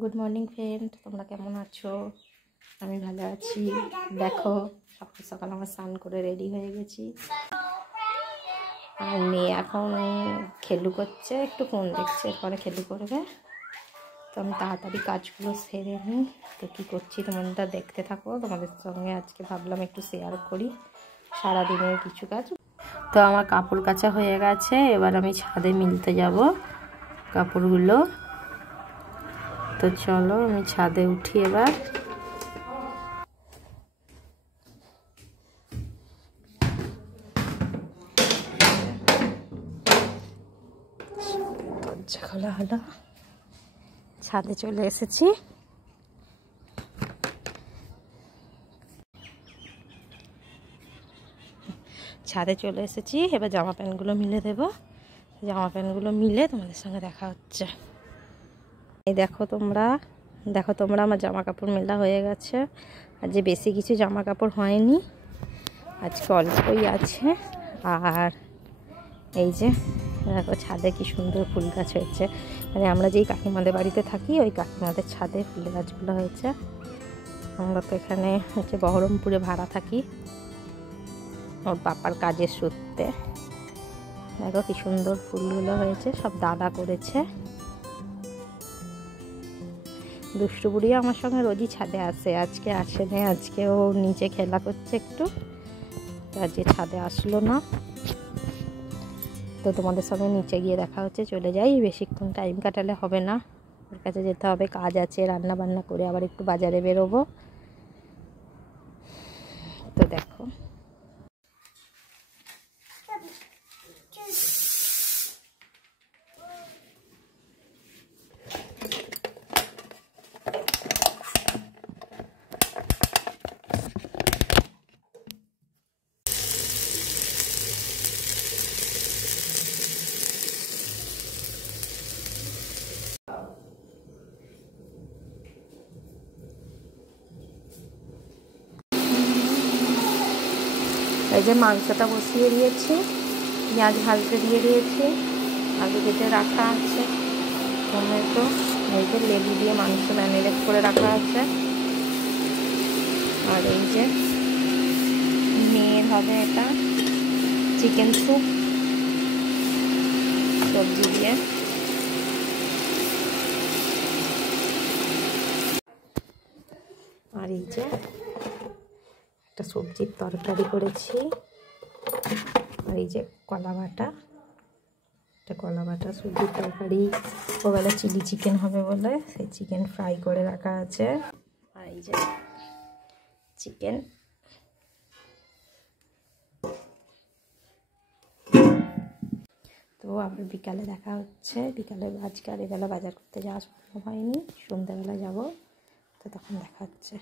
Good morning friend, তোমরা কেমন আছো? আমি ভালো আছি। দেখো সকাল সকাল আমার স্নান করে রেডি হয়ে গেছি। আর মেয়ে এখন খেলু করছে, একটু ফোন দেখছে, এরপরে খেলু করবে। তো আমি তাড়াতাড়ি কাজগুলো সেরে নিই। তো কী করছি তোমরা দেখতে থাকো। তোমাদের সঙ্গে আজকে ভাবলাম একটু শেয়ার করি সারাদিনের কিছু কাজ। তো আমার কাপড় কাচা হয়ে গেছে, এবার আমি ছাদে মিলতে যাব কাপড়গুলো। তো চলো আমি ছাদে উঠি এবার। দরজা খোলা হলো, ছাদে চলে এসেছি। ছাদে চলে এসেছি, এবার জামা প্যান্টগুলো মিলে দেবো। জামা প্যান্টগুলো মিলে তোমাদের সঙ্গে দেখা হচ্ছে। এই দেখো তোমরা আমার জামা কাপড় মেলা হয়ে গেছে। আর যে বেশি কিছু জামা কাপড় হয়নি, আজকে অল্পই আছে। আর এই যে দেখো ছাদে কি সুন্দর ফুল গাছ হয়েছে। মানে আমরা যেই কাকিমাদের বাড়িতে থাকি ওই কাকিমাদের ছাদে ফুল গাছগুলো হয়েছে। আমরা তো এখানে হচ্ছে বহরমপুরে ভাড়া থাকি ওর বাবার কাজের সূত্রে। দেখো কি সুন্দর ফুলগুলো হয়েছে, সব দাদা করেছে। দুষ্টু বুড়িও আমার সঙ্গে রোজই ছাদে আসে, আজকে আসেনি। আজকে ও নিচে খেলা করছে একটু, আজকে ছাদে আসলো না। তো তোমাদের সঙ্গে নিচে গিয়ে দেখা হচ্ছে। চলে যাই, বেশিক্ষণ টাইম কাটালে হবে না, ওর কাছে যেতে হবে, কাজ আছে, রান্না বান্না করে আবার একটু বাজারে বেরোবো। তো দেখো এই যে মাংসটা বসিয়ে দিয়েছি, পেঁয়াজ ভাজতে দিয়ে দিয়েছি, আলু কেটে রাখা আছে, টমেটো, এই যে লেবু দিয়ে মাংস ম্যারিনেট করে রাখা আছে। আর এই যে মেয়ের হবে এটা চিকেন স্যুপ সবজি দিয়ে। আর এই যে একটা সবজির তরকারি করেছি। আর এই যে কলা বাটা, একটা কলা বাটা সবজির তরকারি। ওবেলা চিলি চিকেন হবে বলে সেই চিকেন ফ্রাই করে রাখা আছে। আর এই যে চিকেন। তো আবার বিকালে দেখা হচ্ছে। বিকালে আজকে আর এবেলা বাজার করতে যাওয়া সম্ভব হয়নি, সন্ধ্যাবেলা যাবো। তো তখন দেখা হচ্ছে।